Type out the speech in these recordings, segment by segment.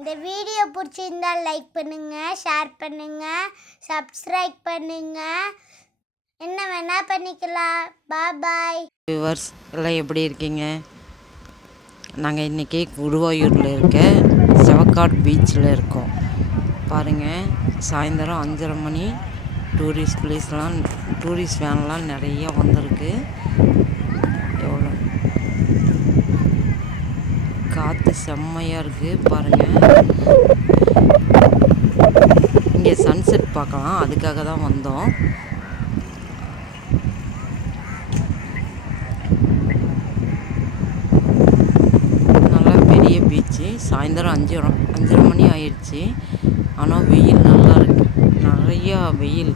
இந்த வீடியோ பிடிச்சிருந்தா லைக் பண்ணுங்க, ஷேர் பண்ணுங்க, சப்ஸ்கிரைப் பண்ணுங்க. என்ன வேணா பண்ணிக்கலாம். பாய். வியூவர்ஸ் எல்லாம் எப்படி இருக்கீங்க? நாங்கள் இன்றைக்கி குருவாயூரில் இருக்க செவக்காடு பீச்சில் இருக்கோம். பாருங்கள், சாயந்தரம் 5:30 மணி. டூரிஸ்ட் வேன்லாம் நிறைய வந்திருக்கு. எவ்வளோ காற்று செம்மையாக இருக்குது பாருங்கள். இங்கே சன்செட் பார்க்கலாம், அதுக்காக தான் வந்தோம். நல்லா பெரிய பீச்சு. சாயந்தரம் 5:30 மணி ஆயிடுச்சு. ஆனால் வெயில் நல்லா இருக்கு, நிறையா வெயில்,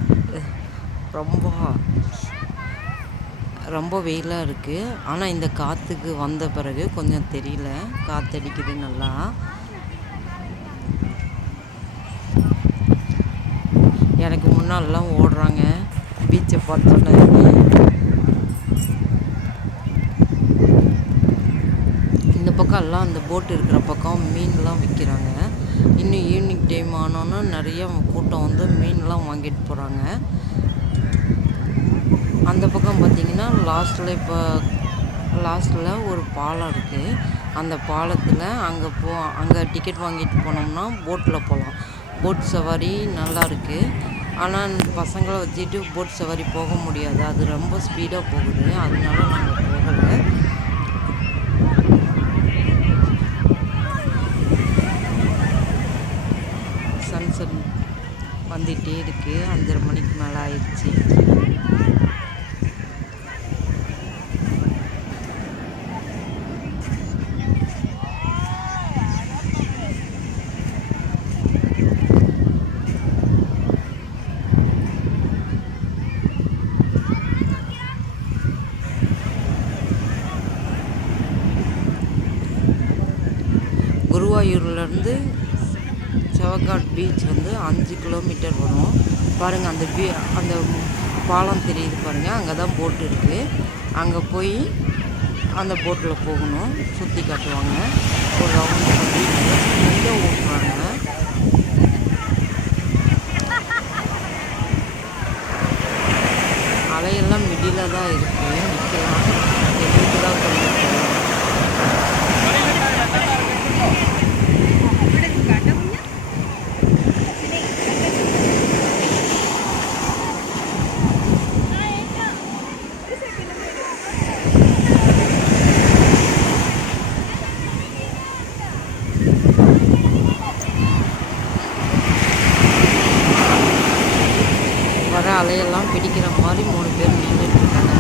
ரொம்ப வெயிலாக இருக்குது. ஆனால் இந்த காற்றுக்கு வந்த பிறகு கொஞ்சம் தெரியல, காற்றடிக்குது நல்லா. எனக்கு முன்னாலெலாம் ஓடுறாங்க பீச்சை பார்த்தோன்னே. இந்த பக்கம் எல்லாம் அந்த போட்டு இருக்கிற பக்கம் மீன்லாம் விற்கிறாங்க. இன்னும் ஈவினிங் டைம் ஆனோன்னா நிறைய கூட்டம் வந்து மீன்லாம் வாங்கிட்டு போகிறாங்க. அந்த பக்கம் பார்த்திங்கன்னா லாஸ்ட்டில் ஒரு பாலம் இருக்குது. அந்த பாலத்தில் அங்கே டிக்கெட் வாங்கிட்டு போனோம்னா போட்டில் போகலாம். போட் சவாரி நல்லா இருக்குது. ஆனால் பசங்களை வச்சுட்டு போட் சவாரி போக முடியாது, அது ரொம்ப ஸ்பீடாக போகுது. அதனால நாங்கள் போகலை. சன்செட் வந்துகிட்டே இருக்குது. 5:30 மணிக்கு மேலே ஆயிடுச்சு. குருவாயூர்லேருந்து செவக்காடு பீச் வந்து 5 கிலோமீட்டர் வரும். பாருங்கள், அந்த பாலம் தெரியுது பாருங்கள், அங்கே தான் போட்டு இருக்குது. அங்கே போய் அந்த போட்டில் போகணும். சுற்றி காட்டுவாங்க, ஒரு ரவுண்டு இங்கே ஓட்டுறாங்க. அலையெல்லாம் மிடில் தான் இருக்குது, நிற்கலாம், எதுக்கு தான் கொஞ்சம் வர அலையெல்லாம் பிடிக்கிற மாதிரி 3 பேர் நின்றுட்டு இருக்காங்க.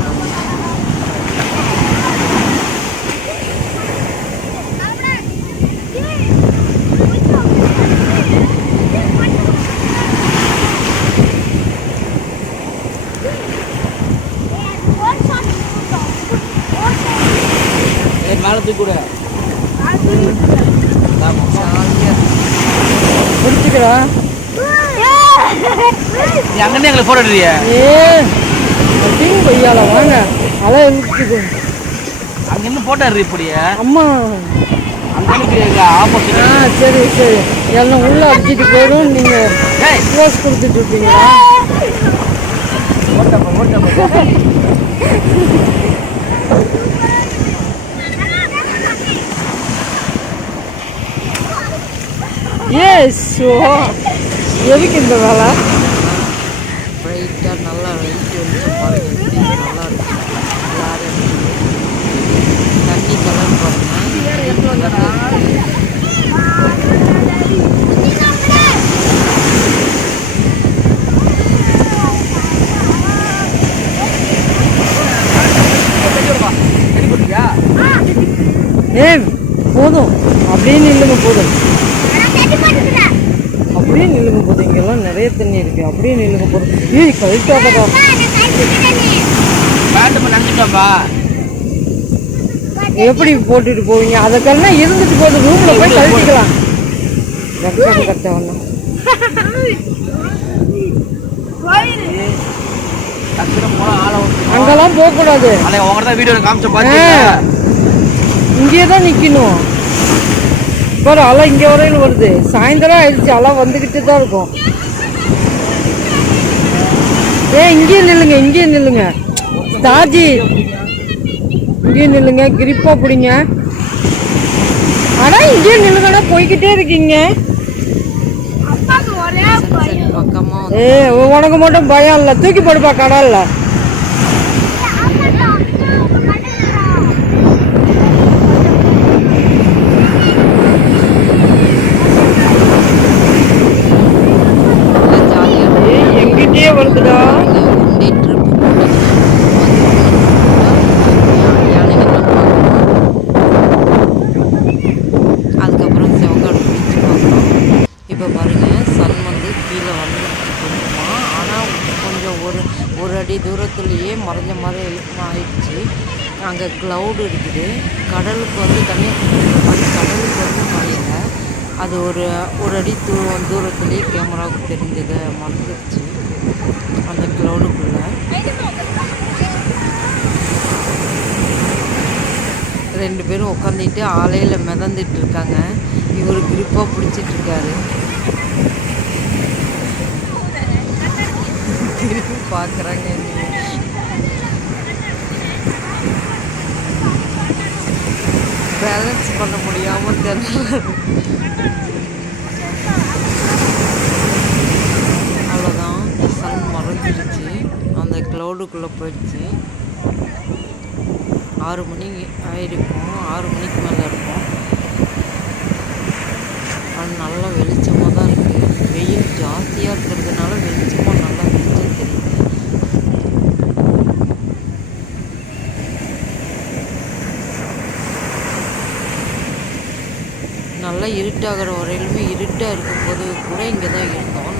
மேலத்துக்கு கூட பிடிச்சிக்கிறா நீ அங்கே எங்களை போட்டோ எடுறிய கொய்யால வாங்க அலை இழுத்துக்கு அங்கேருந்து போட்டோ எடுறி இப்படியே அம்மா அங்கே ஆப்போசிட். சரி சரி, எல்லாம் உள்ள அடிச்சுட்டு போயிடும். நீங்கள் க்ளோஸ் கொடுத்துட்டு இருப்பீங்களா? எதுக்கு இந்த வேலை? பிரைட்டாக நல்லா வெயிட் வந்து பாருங்க, நல்லா இருக்கு. தண்ணி கலர் பாருங்க. போதும், அப்படியே நில்லுங்க, போதும், அப்படியே நில்லுங்க, போதும். இங்கெல்லாம் நிறைய தண்ணி இருக்கு, அப்படியே நில்லுங்க, போதும். கழிக்காதப்பா, எப்படி போட்டுட்டு போவீங்க? அதுக்கெல்லாம் இருந்துட்டு போதும், ரூம்ல போய் கழிச்சிக்கலாம். கரெக்டாக அங்கெல்லாம் போக கூடாது. வீடியோ காமிச்ச பாத்தீங்க, இங்கே தான் நிக்கணும். பாரு அலை இங்கே வரையில் வருது. சாயந்தரம் ஆயிடுச்சு, அலை வந்துக்கிட்டு தான் இருக்கும். இங்கேயே நில்லுங்க, இங்கேயே நில்லுங்க தாஜி, இங்கேயே நில்லுங்க, கிரிப்பா பிடிங்க. ஆனால் இங்கேயே நில்லுங்கடா, போய்கிட்டே இருக்கீங்க. சன்செட் பக்கமாக உனக்கு மட்டும் பயம் இல்லை, தூக்கி போடுப்பா கடல்ல. எங்கிட்டே வருதுடா. ஒன் டே ட்ரிப்பு யானைகள்லாம் பார்க்கணும். அதுக்கப்புறம் செவக்காடு பீச் பார்க்கணும். இப்போ பாருங்கள் சன் வந்து கீழே வந்துடுச்சு கொஞ்சமாக. ஆனால் கொஞ்சம் ஒரு அடி தூரத்துலேயே மறைஞ்ச மாதிரி ஆயிடுச்சு. அங்கே க்ளவுடு இருக்குது. கடலுக்கு வந்து கன்னியாகுமரி அது கடலுக்கு வந்து மறையலை. அது ஒரு அடி தூரத்துலேயே கேமராவுக்கு தெரிஞ்சதை மறைஞ்சிருச்சு அந்த க்ளவுடுக்குள்ளே. ரெண்டு பேரும் உட்காந்துட்டு ஆலையில் மிதந்துட்டு இருக்காங்க. இவர் கிரிப்பாக பிடிச்சிட்ருக்காரு. திருப்பி பார்க்குறாங்க. பேலன்ஸ் பண்ண முடியாமல் தெரியல. அவ்வளோதான், சன் மறைஞ்சிருச்சு, அந்த க்ளவுடுக்குள்ளே போயிடுச்சு. 6 மணி ஆகிருக்கும், 6 மணிக்கு மேலே இருக்கும். அது நல்லா வெளிச்சமாக தான் இருக்குது. வெயில் ஜாஸ்தியாக இருக்கிறதுனால வெளிச்சமாக நல்லா வெளிச்சம் தெரியுது. நல்லா இருட்டாகிற வரையிலுமே இருட்டாக இருக்கும்போது கூட இங்கே தான் இருந்தோம்.